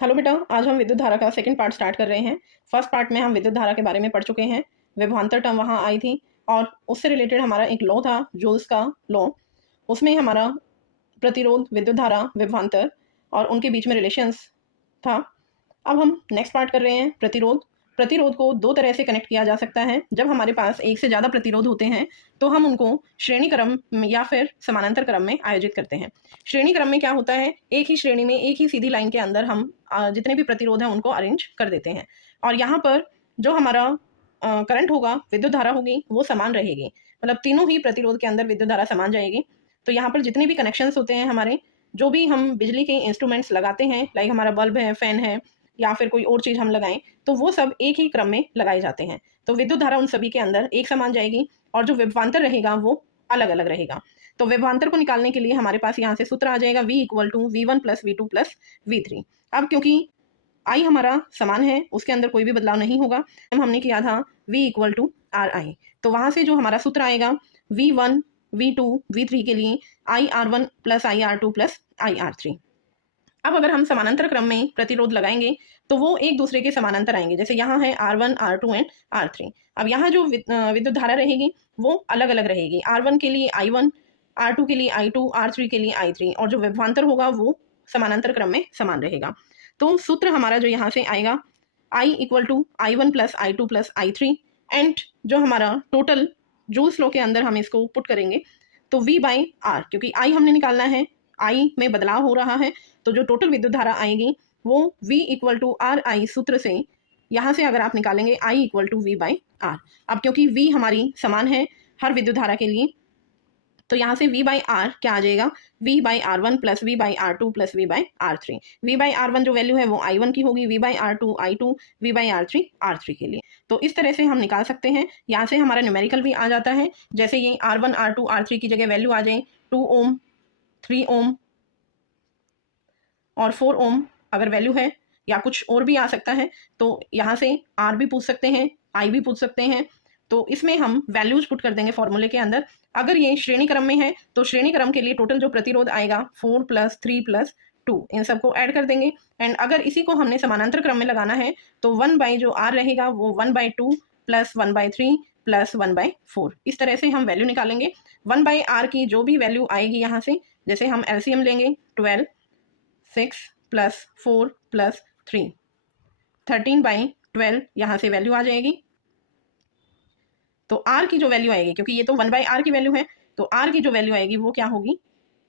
Hello बेटा, आज हम विद्युत धारा का सेकंड पार्ट स्टार्ट कर रहे हैं। फर्स्ट पार्ट में हम विद्युत धारा के बारे में पढ़ चुके हैं। विभवांतर टर्म वहाँ आई थी और उससे रिलेटेड हमारा एक लॉ था, जूल्स का लॉ। उसमें हमारा प्रतिरोध, विद्युत धारा, विभवांतर और उनके बीच में रिलेशंस था। अब हम नेक्स्ट पार्ट कर रहे हैं प्रतिरोध। प्रतिरोध को दो तरह से कनेक्ट किया जा सकता है। जब हमारे पास एक से ज़्यादा प्रतिरोध होते हैं तो हम उनको श्रेणी क्रम या फिर समानांतर क्रम में आयोजित करते हैं। श्रेणी क्रम में क्या होता है, एक ही श्रेणी में एक ही सीधी लाइन के अंदर हम जितने भी प्रतिरोध हैं उनको अरेंज कर देते हैं और यहाँ पर जो हमारा करंट होगा, विद्युत धारा होगी, वो समान रहेगी। मतलब तीनों ही प्रतिरोध के अंदर विद्युत धारा समान जाएगी। तो यहाँ पर जितने भी कनेक्शंस होते हैं हमारे, जो भी हम बिजली के इंस्ट्रूमेंट्स लगाते हैं, लाइक हमारा बल्ब है, फैन है या फिर कोई और चीज़ हम लगाएं, तो वो सब एक ही क्रम में लगाए जाते हैं। तो विद्युत धारा उन सभी के अंदर एक समान जाएगी और जो विभवांतर रहेगा वो अलग अलग रहेगा। तो विभवांतर को निकालने के लिए हमारे पास यहाँ से सूत्र आ जाएगा V = V1 + V2 + V3। अब क्योंकि I हमारा समान है, उसके अंदर कोई भी बदलाव नहीं होगा। हमने किया था V = RI, तो वहाँ से जो हमारा सूत्र आएगा V1 V2 V3 के लिए IR1 + IR2 + IR3। अब अगर हम समानांतर क्रम में प्रतिरोध लगाएंगे तो वो एक दूसरे के समानांतर आएंगे। जैसे यहाँ है R1, R2 एंड R3। अब यहाँ जो विद्युत धारा रहेगी वो अलग अलग रहेगी। R1 के लिए I1, R2 के लिए I2, R3 के लिए I3 और जो विभवांतर होगा वो समानांतर क्रम में समान रहेगा। तो सूत्र हमारा जो यहाँ से आएगा I = I1 + I2 + I3 and जो हमारा टोटल जूल्स लॉ के अंदर हम इसको पुट करेंगे तो V/R, क्योंकि I हमने निकालना है, I में बदलाव हो रहा है, तो जो टोटल विद्युत धारा आएगी वो V = RI सूत्र से यहाँ से अगर आप निकालेंगे I = V/R। अब क्योंकि V हमारी समान है हर विद्युत धारा के लिए, तो यहाँ से V/R क्या आ जाएगा, V/R1 + V/R2 + V/R3। V/R1 जो वैल्यू है वो I1 की होगी, V/R2 I2, V/R3 R3 के लिए। तो इस तरह से हम निकाल सकते हैं। यहाँ से हमारा न्यूमेरिकल भी आ जाता है। जैसे ये R1, R2, R3 की जगह वैल्यू आ जाए 2 ओम, 3 ओम और 4 ओम अगर वैल्यू है, या कुछ और भी आ सकता है। तो यहाँ से R भी पूछ सकते हैं, I भी पूछ सकते हैं। तो इसमें हम वैल्यूज पुट कर देंगे फॉर्मूले के अंदर। अगर ये श्रेणी क्रम में है तो श्रेणी क्रम के लिए टोटल जो प्रतिरोध आएगा 4 + 3 + 2, इन सबको ऐड कर देंगे। एंड अगर इसी को हमने समानांतर क्रम में लगाना है तो 1/ जो R रहेगा वो 1/2 + 1/3 + 1/4, इस तरह से हम वैल्यू निकालेंगे। 1/R की जो भी वैल्यू आएगी यहाँ से, जैसे हम LCM लेंगे 12, 6 + 4 + 3, 13/12 यहाँ से वैल्यू आ जाएगी। तो R की जो वैल्यू आएगी, क्योंकि ये तो 1/R की वैल्यू है, तो R की जो वैल्यू आएगी वो क्या होगी,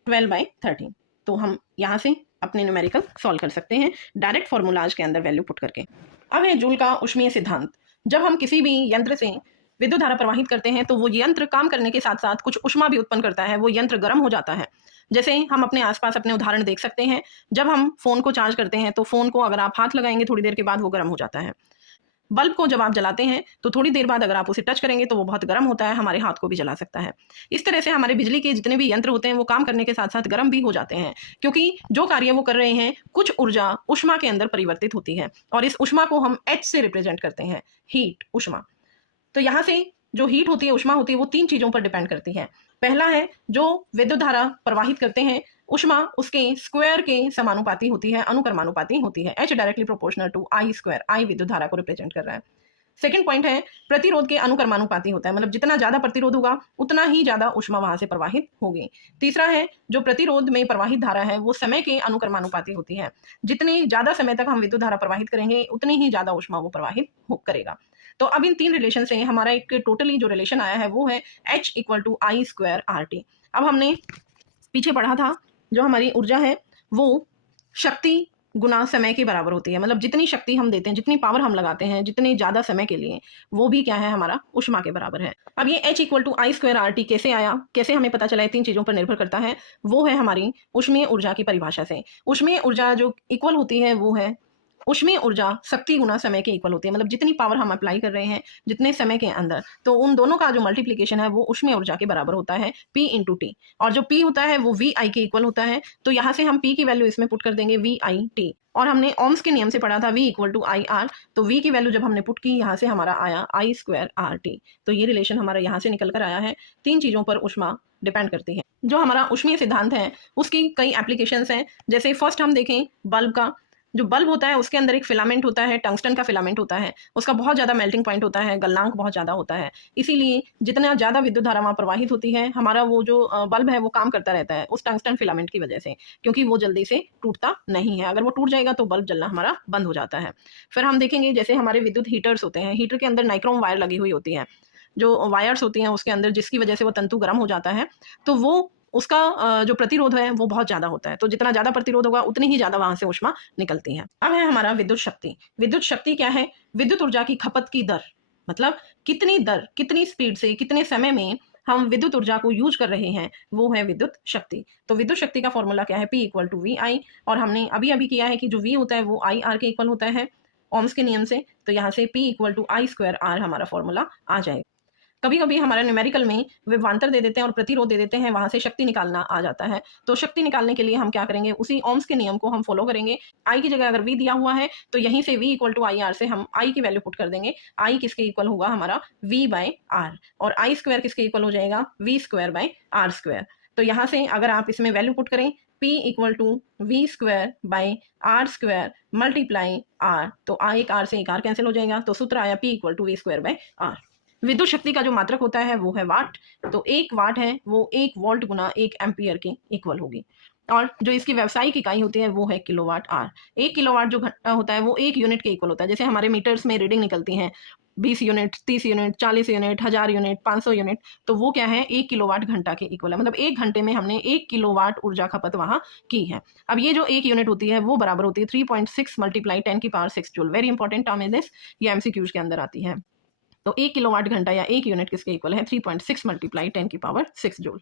12/13। तो हम यहाँ से अपने न्यूमेरिकल सॉल्व कर सकते हैं डायरेक्ट फॉर्मूलाज के अंदर वैल्यू पुट करके। अब है जूल का ऊष्मीय सिद्धांत। जब हम किसी भी यंत्र से विद्युत धारा प्रवाहित करते हैं तो वो यंत्र काम करने के साथ साथ कुछ ऊष्मा भी उत्पन्न करता है, वो यंत्र गर्म हो जाता है। जैसे हम अपने आसपास अपने उदाहरण देख सकते हैं। जब हम फ़ोन को चार्ज करते हैं तो फ़ोन को अगर आप हाथ लगाएंगे थोड़ी देर के बाद वो गर्म हो जाता है। बल्ब को जब आप जलाते हैं तो थोड़ी देर बाद अगर आप उसे टच करेंगे तो वो बहुत गर्म होता है, हमारे हाथ को भी जला सकता है। इस तरह से हमारे बिजली के जितने भी यंत्र होते हैं वो काम करने के साथ साथ गर्म भी हो जाते हैं, क्योंकि जो कार्य वो कर रहे हैं कुछ ऊर्जा ऊष्मा के अंदर परिवर्तित होती है और इस ऊष्मा को हम H से रिप्रेजेंट करते हैं, हीट, ऊष्मा। तो यहाँ से जो हीट होती है, ऊष्मा होती है, वो 3 चीज़ों पर डिपेंड करती है। पहला है जो विद्युत धारा प्रवाहित करते हैं, ऊष्मा उसके स्क्वायर के समानुपाती होती है, अनुक्रमानुपाती होती है। H directly proportional to I², I विद्युत धारा को रिप्रेजेंट कर रहा है। सेकंड पॉइंट है प्रतिरोध के अनुक्रमानुपाती होता है, मतलब जितना ज्यादा प्रतिरोध होगा उतना ही ज्यादा ऊष्मा वहां से प्रवाहित होगी। तीसरा है जो प्रतिरोध में प्रवाहित धारा है वो समय के अनुक्रमानुपाती होती है, जितने ज्यादा समय तक हम विद्युत धारा प्रवाहित करेंगे उतनी ही ज्यादा ऊष्मा वो प्रवाहित करेगा। तो अब इन 3 रिलेशन से हमारा एक टोटली जो रिलेशन आया है वो है H = I² RT। अब हमने पीछे पढ़ा था जो हमारी ऊर्जा है वो शक्ति गुना समय के बराबर होती है। मतलब जितनी शक्ति हम देते हैं, जितनी पावर हम लगाते हैं, जितने ज़्यादा समय के लिए, वो भी क्या है, हमारा ऊष्मा के बराबर है। अब ये H = I² RT कैसे आया, कैसे हमें पता चला, 3 चीज़ों पर निर्भर करता है। वो है हमारी ऊष्मीय ऊर्जा की परिभाषा से। ऊष्मीय ऊर्जा जो इक्वल होती है वो है ऊष्मीय ऊर्जा शक्ति गुना समय के इक्वल होती है। मतलब जितनी पावर हम अप्लाई कर रहे हैं जितने समय के अंदर, तो उन दोनों का जो मल्टीप्लिकेशन है वो ऊष्मीय ऊर्जा के बराबर होता है, P × T। और जो P होता है वो VI के इक्वल होता है। तो यहाँ से हम P की वैल्यू इसमें पुट कर देंगे VIT। और हमने ओम्स के नियम से पढ़ा था V = IR, तो V की वैल्यू जब हमने पुट की यहाँ से हमारा आया I² RT। तो ये रिलेशन हमारा यहाँ से निकल कर आया है। 3 चीज़ों पर ऊष्मा डिपेंड करती है। जो हमारा ऊष्मीय सिद्धांत है उसकी कई एप्लीकेशंस हैं। जैसे फर्स्ट हम देखें बल्ब का, जो बल्ब होता है उसके अंदर एक फिलामेंट होता है, टंगस्टन का फिलामेंट होता है, उसका बहुत ज़्यादा मेल्टिंग पॉइंट होता है, गलनांक बहुत ज़्यादा होता है। इसीलिए जितना ज़्यादा विद्युत धारा वहाँ प्रवाहित होती है, हमारा वो जो बल्ब है वो काम करता रहता है उस टंगस्टन फिलामेंट की वजह से, क्योंकि वो जल्दी से टूटता नहीं है। अगर वो टूट जाएगा तो बल्ब जलना हमारा बंद हो जाता है। फिर हम देखेंगे जैसे हमारे विद्युत हीटर्स होते हैं, हीटर के अंदर नाइक्रोम वायर लगी हुई होती है, जो वायर्स होती हैं उसके अंदर, जिसकी वजह से वो तंतु गर्म हो जाता है, तो वो उसका जो प्रतिरोध है वो बहुत ज़्यादा होता है। तो जितना ज़्यादा प्रतिरोध होगा उतनी ही ज़्यादा वहाँ से ऊष्मा निकलती है। अब है हमारा विद्युत शक्ति। विद्युत शक्ति क्या है? विद्युत ऊर्जा की खपत की दर, मतलब कितनी दर, कितनी स्पीड से, कितने समय में हम विद्युत ऊर्जा को यूज कर रहे हैं, वो है विद्युत शक्ति। तो विद्युत शक्ति का फॉर्मूला क्या है? P इक्वल टू वी आई। और हमने अभी अभी किया है कि जो V होता है वो आई आर के इक्वल होता है ओम्स के नियम से। तो यहाँ से P equal to I square R हमारा फॉर्मूला आ जाएगा। कभी कभी हमारे न्यूमेरिकल में विभवांतर दे देते हैं और प्रतिरोध दे देते हैं, वहां से शक्ति निकालना आ जाता है। तो शक्ति निकालने के लिए हम क्या करेंगे? उसी ओम्स के नियम को हम फॉलो करेंगे। आई की जगह अगर वी दिया हुआ है तो यहीं से V equal to I R से हम आई की वैल्यू पुट कर देंगे। आई किसके इक्वल होगा? हमारा V बाय आर। और आई स्क्वायर किसके इक्वल हो जाएगा? V square by R square. तो यहाँ से अगर आप इसमें वैल्यू पुट करें P equal to V square by R square multiply R, तो एक आर से एक आर कैंसिल हो जाएगा। तो सूत्र आया P equal to V square by R. विद्युत शक्ति का जो मात्रक होता है वो है वाट। तो एक वाट है वो 1 वोल्ट गुना 1 एम्पियर के इक्वल होगी। और जो इसकी व्यावसायिक इकाई होती है वो है किलोवाट आर। 1 किलोवाट जो घंटा होता है वो 1 यूनिट के इक्वल होता है। जैसे हमारे मीटर्स में रीडिंग निकलती हैं 20 unit, 30 unit, 40 unit, 1000 unit, 500 unit, तो वो क्या है? 1 किलोवाट घंटा के इक्वल है। मतलब 1 घंटे में हमने 1 किलोवाट ऊर्जा खपत वहाँ की है। अब ये जो 1 यूनिट होती है वो बराबर होती है 3.6 मल्टीप्लाई 10 की power 6 joule. Very important term is this, ये एमसीक्यूज के अंदर आती है। तो 1 किलोवाट घंटा या 1 यूनिट किसके इक्वल है? 3.6 मल्टीप्लाई 10 की पावर 6 जूल।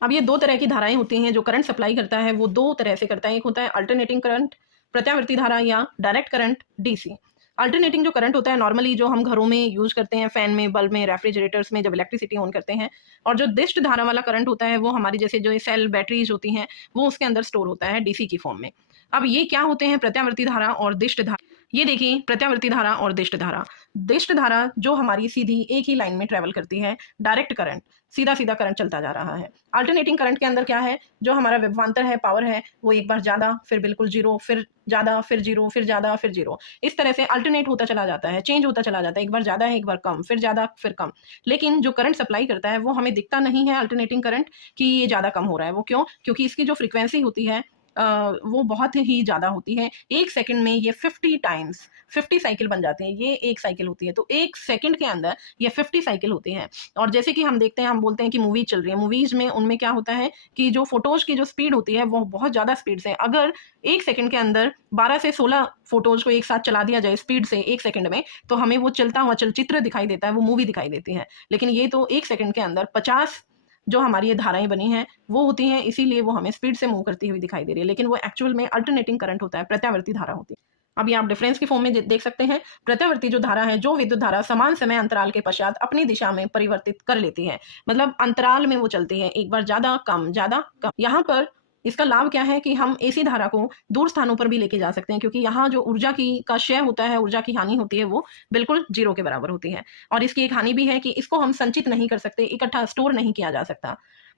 अब ये दो तरह की धाराएं होती हैं। जो करंट सप्लाई करता है वो दो तरह से करता है। एक होता है अल्टरनेटिंग करंट, प्रत्यावर्ती धारा, या डायरेक्ट करंट डीसी। अल्टरनेटिंग जो करंट होता है नॉर्मली जो हम घरों में यूज करते हैं, फैन में, बल्ब में, रेफ्रिजरेटर्स में जब इलेक्ट्रिसिटी ऑन करते हैं। और जो दिष्ट धारा वाला करंट होता है वो हमारी जैसे जो सेल बैटरीज होती हैं वो उसके अंदर स्टोर होता है डीसी की फॉर्म में। अब ये क्या होते हैं? प्रत्यावर्ती धारा और दिष्ट धारा। ये देखिए प्रत्यावर्ती धारा और दिष्ट धारा। दिष्ट धारा जो हमारी सीधी एक ही लाइन में ट्रेवल करती है, डायरेक्ट करंट, सीधा सीधा करंट चलता जा रहा है। अल्टरनेटिंग करंट के अंदर क्या है? जो हमारा विभवांतर है, पावर है, वो एक बार ज्यादा, फिर बिल्कुल जीरो, फिर ज्यादा, फिर जीरो, फिर ज्यादा, फिर जीरो, इस तरह से अल्टरनेट होता चला जाता है, चेंज होता चला जाता है। एक बार ज्यादा है, एक बार कम, फिर ज्यादा, फिर कम। लेकिन जो करंट सप्लाई करता है वो हमें दिखता नहीं है अल्टरनेटिंग करंट कि ये ज्यादा कम हो रहा है। वो क्यों? क्योंकि इसकी जो फ्रीक्वेंसी होती है वो बहुत ही ज्यादा होती है। एक सेकंड में ये 50 टाइम्स 50 साइकिल बन जाती है। ये एक साइकिल होती है, तो एक सेकंड के अंदर ये 50 साइकिल होती हैं। और जैसे कि हम देखते हैं, हम बोलते हैं कि मूवी चल रही है, मूवीज में उनमें क्या होता है कि जो फोटोज की जो स्पीड होती है वो बहुत ज्यादा स्पीड से, अगर एक सेकंड के अंदर 12 से 16 फोटोज को एक साथ चला दिया जाए स्पीड से एक सेकंड में, तो हमें वो चलता हुआ चलचित्र दिखाई देता है, वो मूवी दिखाई देती है। लेकिन ये तो एक सेकंड के अंदर 50 जो हमारी ये धाराएं बनी हैं वो होती हैं, इसीलिए वो हमें स्पीड से मूव करती हुई दिखाई दे रही है। लेकिन वो एक्चुअल में अल्टरनेटिंग करंट होता है, प्रत्यावर्ती धारा होती है। अभी आप डिफरेंस की फॉर्म में देख सकते हैं। प्रत्यावर्ती जो धारा है, जो विद्युत धारा समान समय अंतराल के पश्चात अपनी दिशा में परिवर्तित कर लेती है, मतलब अंतराल में वो चलती है, एक बार ज्यादा कम, ज्यादा कम। यहाँ पर इसका लाभ क्या है कि हम एसी धारा को दूर स्थानों पर भी लेके जा सकते हैं, क्योंकि यहाँ जो ऊर्जा की का क्षय होता है, ऊर्जा की हानि होती है, वो बिल्कुल जीरो के बराबर होती है। और इसकी एक हानि भी है कि इसको हम संचित नहीं कर सकते, इकट्ठा स्टोर नहीं किया जा सकता।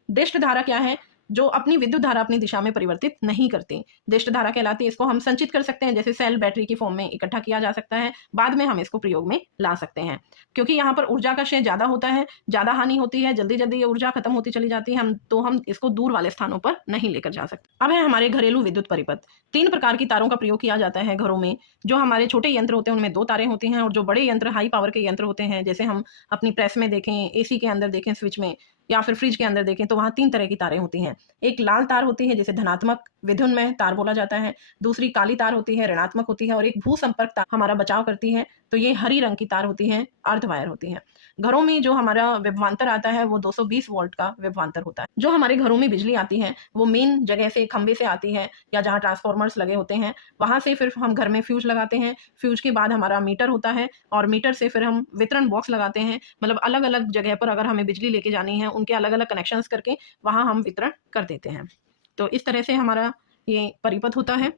दिष्ट धारा क्या है? जो अपनी विद्युत धारा अपनी दिशा में परिवर्तित नहीं करती, दिष्ट धारा कहलाती है। इसको हम संचित कर सकते हैं, जैसे सेल बैटरी की फॉर्म में इकट्ठा किया जा सकता है, बाद में हम इसको प्रयोग में ला सकते हैं। क्योंकि यहाँ पर ऊर्जा का क्षय ज्यादा होता है, ज्यादा हानि होती है, जल्दी जल्दी ये ऊर्जा खत्म होती चली जाती है, हम इसको दूर वाले स्थानों पर नहीं लेकर जा सकते। अब है हमारे घरेलू विद्युत परिपथ। 3 प्रकार की तारों का प्रयोग किया जाता है घरों में। जो हमारे छोटे यंत्र होते हैं उनमें 2 तारें होती हैं, और जो बड़े यंत्र, हाई पावर के यंत्र होते हैं, जैसे हम अपनी प्रेस में देखें, एसी के अंदर देखें, स्विच में, या फिर फ्रिज के अंदर देखें, तो वहां 3 तरह की तारें होती हैं। एक लाल तार होती है जिसे धनात्मक विद्युन्मय तार बोला जाता है, दूसरी काली तार होती है, ऋणात्मक होती है, और एक भू संपर्क तार हमारा बचाव करती है, तो ये हरी रंग की तार होती है, अर्ध वायर होती है। घरों में जो हमारा विभवांतर आता है वो 220 वोल्ट का विभवांतर होता है। जो हमारे घरों में बिजली आती है वो मेन जगह से, खंबे से आती है, या जहाँ ट्रांसफॉर्मर्स लगे होते हैं वहां से फिर हम घर में फ्यूज लगाते हैं। फ्यूज के बाद हमारा मीटर होता है, और मीटर से फिर हम वितरण बॉक्स लगाते हैं। मतलब अलग अलग जगह पर अगर हमें बिजली लेके जानी है, उनके अलग अलग कनेक्शंस करके वहां हम वितरण कर देते हैं। तो इस तरह से हमारा ये परिपथ होता है।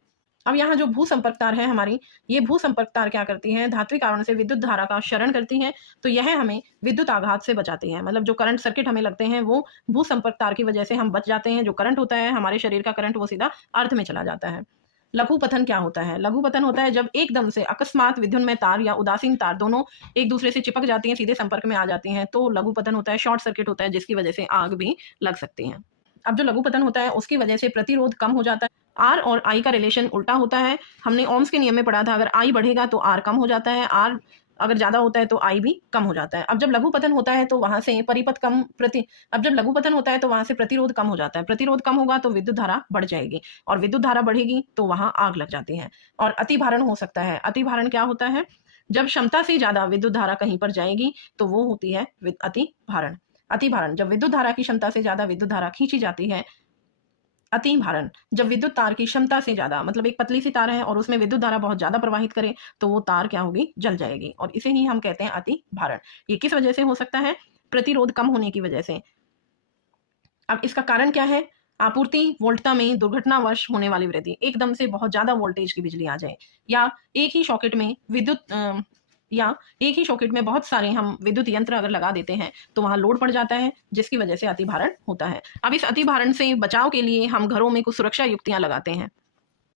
अब यहाँ जो भू संपर्क तार है हमारी, ये भू संपर्क तार क्या करती हैं? धात्विक कारण से विद्युत धारा का क्षरण करती हैं, तो यह हमें विद्युत आघात से बचाती है। मतलब जो करंट सर्किट हमें लगते हैं वो भू संपर्क तार की वजह से हम बच जाते हैं। जो करंट होता है हमारे शरीर का करंट, वो सीधा अर्थ में चला जाता है। लघु पतन क्या होता है? लघु पतन होता है जब एकदम से अकस्मात विद्युन्मय तार या उदासीन तार दोनों एक दूसरे से चिपक जाती हैं, सीधे संपर्क में आ जाती हैं, तो लघु पतन होता है। शॉर्ट सर्किट होता है जिसकी वजह से आग भी लग सकती है। अब जो लघु पतन होता है उसकी वजह से प्रतिरोध कम हो जाता है। आर और आई का रिलेशन उल्टा होता है। हमने ओम्स के नियम में पढ़ा था, अगर आई बढ़ेगा तो आर कम हो जाता है, आर अगर ज़्यादा होता है तो आई भी कम हो जाता है। अब जब लघु पतन होता है तो वहाँ से परिपथ कम प्रति अब जब लघु पतन होता है तो वहाँ से प्रतिरोध कम हो जाता है। प्रतिरोध कम होगा तो विद्युत धारा बढ़ जाएगी, और विद्युत धारा बढ़ेगी तो वहाँ आग लग जाती है और अतिभारण हो सकता है। अतिभारण क्या होता है? जब क्षमता से ज़्यादा विद्युत धारा कहीं पर जाएगी तो वो होती है अतिभारण। अतिभारण जब विद्युत धारा की क्षमता से ज़्यादा विद्युत धारा खींची जाती है। अति भारण जब विद्युत तार की क्षमता से ज्यादा, मतलब एक पतली सी तार है और उसमें विद्युत धारा बहुत ज्यादा प्रवाहित करे तो वो तार क्या होगी? जल जाएगी, और इसे ही हम कहते हैं अति भारण। ये किस वजह से हो सकता है? प्रतिरोध कम होने की वजह से। अब इसका कारण क्या है? आपूर्ति वोल्टता में दुर्घटनावश होने वाली वृद्धि, एकदम से बहुत ज्यादा वोल्टेज की बिजली आ जाए, या एक ही सॉकेट में बहुत सारे हम विद्युत यंत्र अगर लगा देते हैं तो वहां लोड पड़ जाता है, जिसकी वजह से अतिभारण होता है। अब इस अतिभारण से बचाव के लिए हम घरों में कुछ सुरक्षा युक्तियां लगाते हैं।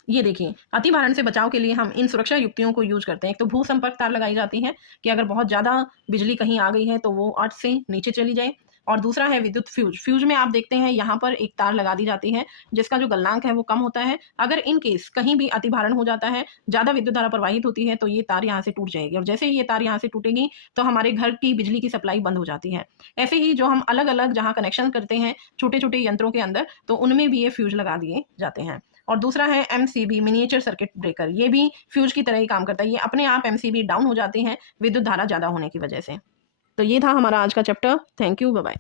ये देखिए, अतिभारण से बचाव के लिए हम इन सुरक्षा युक्तियों को यूज करते हैं। एक तो भू संपर्क तार लगाई जाती है कि अगर बहुत ज्यादा बिजली कहीं आ गई है तो वो अर्थ से नीचे चली जाए। और दूसरा है विद्युत फ्यूज। फ्यूज में आप देखते हैं यहाँ पर एक तार लगा दी जाती है जिसका जो गलनांक है वो कम होता है। अगर इन केस कहीं भी अतिभारण हो जाता है, ज्यादा विद्युत धारा प्रवाहित होती है, तो ये तार यहाँ से टूट जाएगी, और जैसे ही ये तार यहाँ से टूटेगी तो हमारे घर की बिजली की सप्लाई बंद हो जाती है। ऐसे ही जो हम अलग अलग जहाँ कनेक्शन करते हैं छोटे छोटे यंत्रों के अंदर, तो उनमें भी ये फ्यूज लगा दिए जाते हैं। और दूसरा है एमसीबी, मिनिएचर सर्किट ब्रेकर। ये भी फ्यूज की तरह ही काम करता है। ये अपने आप एमसीबी डाउन हो जाते हैं विद्युत धारा ज्यादा होने की वजह से। तो ये था हमारा आज का chapter. Thank you, bye bye.